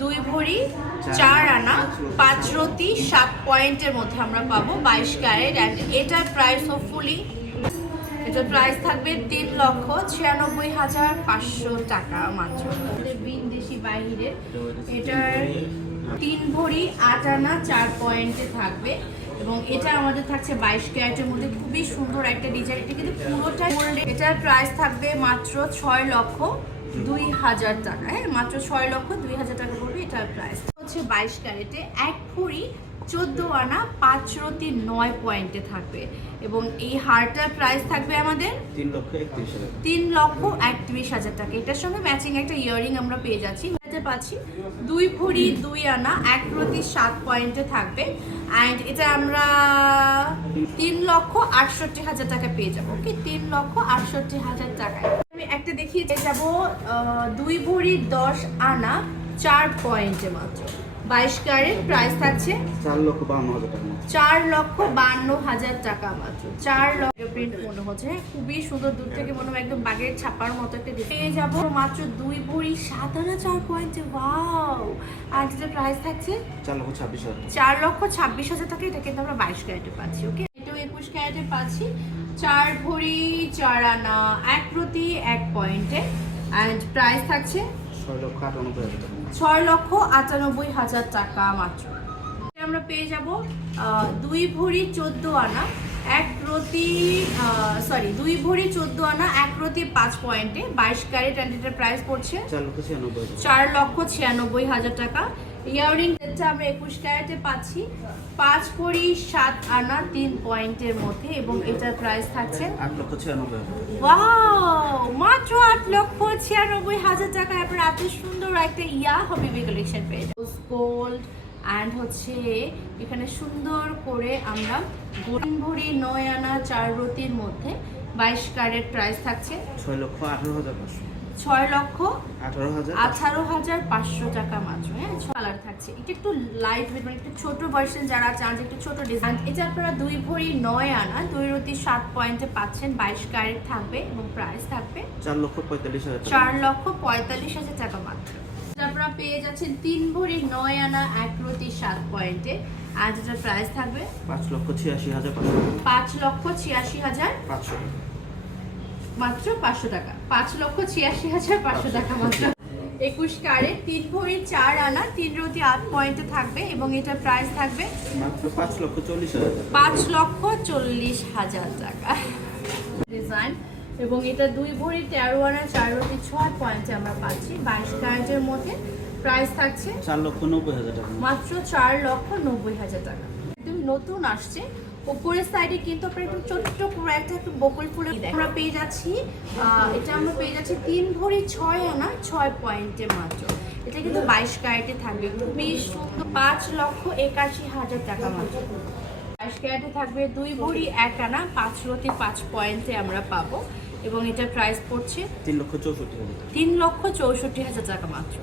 দুই ভরি চার আনা পাঁচ রতি সাত পয়েন্টের মধ্যে আমরা পাবো বাইশ ক্যারেট অ্যান্ড এটার প্রাইস হোপফুলি এটার প্রাইস থাকবে তিন লক্ষ ছিয়ানব্বই হাজার পাঁচশো টাকা মাত্র। বিনদেশি বাহিরের এটার তিন ভরি আট আনা চার পয়েন্টে থাকবে এবং এটা আমাদের থাকছে বাইশ ক্যারেটের মধ্যে। খুবই সুন্দর একটা ডিজাইন এটা কিন্তু পুরোটা এটার প্রাইস থাকবে মাত্র ছয় লক্ষ দুই হাজার টাকা। হ্যাঁ মাত্র ছয় লক্ষ দুই হাজার টাকা পড়বে এটার প্রাইস হচ্ছে বাইশ ক্যারেটে এক ভরি চোদ্দ আনা পাঁচ রতি নয় পয়েন্টে থাকবে। এবং এই হারটার প্রাইস থাকবে আমাদের তিন লক্ষ একত্রিশ হাজার। তিন লক্ষ একত্রিশ হাজার টাকা। এটার সঙ্গে ম্যাচিং একটা ইয়ারিং আমরা পেয়ে যাচ্ছি। হাতে পাচ্ছি দুই ভরি দুই আনা এক প্রতি সাত পয়েন্টে থাকবে। অ্যান্ড এটা আমরা তিন লক্ষ আটষট্টি হাজার টাকা পেয়ে যাব। ওকে তিন লক্ষ আটষট্টি হাজার টাকায়। একটা দেখিয়ে যাব দুই ভরি দশ আনা চার পয়েন্টে মাত্র। বাইশ ক্যারেট প্রাইস থাকছে চার লক্ষ বান্ন হাজার টাকা চার লক্ষ বান্ন হাজার টাকা মাত্র। চার লক্ষ প্রিন্ট মনে হচ্ছে হ্যাঁ, খুবই সুন্দর দূর থেকে মনে হয় একদম বাগের ছাপার মতো একটা। পেয়ে যাব মাত্র দুই ভরি সাত আনা চার পয়েন্টে ওয়াও আর যেটা প্রাইস থাকছে চার লক্ষ ছাব্বিশ হাজার চার লক্ষ ছাব্বিশ হাজার টাকা এটা কিন্তু আমরা বাইশ ক্যারেটে পাচ্ছি ওকে এটাও একুশ ক্যারেটে পাচ্ছি। চার ভরি চার আনা এক প্রতি এক পয়েন্টে অ্যান্ড প্রাইস থাকছে ছয় লক্ষ আটানব্বই হাজার টাকা মাত্র। আমরা পেয়ে যাব দুই ভরি চোদ্দ আনা এক প্রতি সরি দুই ভরি চোদ্দ আনা এক প্রতি পাঁচ পয়েন্টে বাইশ ক্যারেট অ্যান্ড এটার প্রাইস পড়ছে চার লক্ষ ছিয়ানব্বই হাজার টাকা। ইয়াররিং সেটটা আমরা একুশ ক্যারেটে পাচ্ছি। পাঁচ ভরি সাত আনা তিন পয়েন্টের মধ্যে এবং এটার প্রাইস থাকছে আট লক্ষ ছিয়ানব্বই মাত্র আট লক্ষ ছিয়ানব্বই হাজার টাকায় আপনার এত সুন্দর একটা ইয়া হবিবি কালেকশন পেয়ে গোল্ড অ্যান্ড হচ্ছে এখানে সুন্দর করে আমরা ভরি নয় আনা চার রতির মধ্যে বাইশ ক্যারেট প্রাইস থাকছে। ছয় লক্ষ আঠারো হাজার পাঁচশো। ছয় লক্ষ আঠারো হাজার পাঁচশো। টাকা মাত্র হ্যাঁ? কালার থাকছে। এটা একটু লাইট ওয়েট মানে একটু ছোট ভার্সন যারা চান যে একটু ছোট ডিজাইন এটা আপনারা দুই ভরি নয় আনা দুই রতি সাত পয়েন্টে পাচ্ছেন বাইশ ক্যারেট থাকবে এবং প্রাইস থাকবে চার লক্ষ পঁয়তাল্লিশ হাজার টাকা। চার লক্ষ পঁয়তাল্লিশ হাজার টাকা মাত্র। আপনারা পেয়ে যাচ্ছেন তিন ভরি নয় আনা এক রতি সাত পয়েন্টে। আর যেটার প্রাইস থাকবে? পাঁচ লক্ষ ছিয়াশি হাজার পাঁচশো পাঁচ লক্ষ ছিয়াশি হাজার পাঁচশো মাত্র পাঁচশো টাকা। পাঁচ লক্ষ ছিয়াশি হাজার পাঁচশো টাকা মাত্র। একুশ কারে তিন ভরি চার আনা তিন রতি আট পয়েন্টে থাকবে এবং এটার প্রাইস থাকবে মাত্র পাঁচ লক্ষ চল্লিশ হাজার পাঁচ লক্ষ চল্লিশ হাজার টাকা। ডিজাইন এবং এটা দুই ভরি তেরো আনা চার রতি ছয় পয়েন্টে আমরা পাচ্ছি। বাইশ ক্যারেটের মধ্যে প্রাইস থাকছে চার লক্ষ নব্বই হাজার টাকা। মাত্র চার লক্ষ নব্বই হাজার টাকা। একদম নতুন আসছে। উপরের সাইডে কিন্তু আপনার একটু ছোট্ট করে একটা একটু বকুল ফুলের আমরা পেয়ে যাচ্ছি। এটা আমরা পেয়ে যাচ্ছি তিন ভরি ছয় আনা ছয় পয়েন্টে মাত্র। এটা কিন্তু বাইশ ক্যারেটে থাকবে। খুবই সুন্দর পাঁচ লক্ষ একাশি হাজার টাকা মাত্র। বাইশ ক্যারেটে থাকবে দুই ভরি এক আনা পাঁচ রতি পাঁচ পয়েন্টে আমরা পাবো। এবং এটার প্রাইস পড়ছে তিন লক্ষ চৌষট্টি তিন লক্ষ চৌষট্টি হাজার টাকা মাত্র।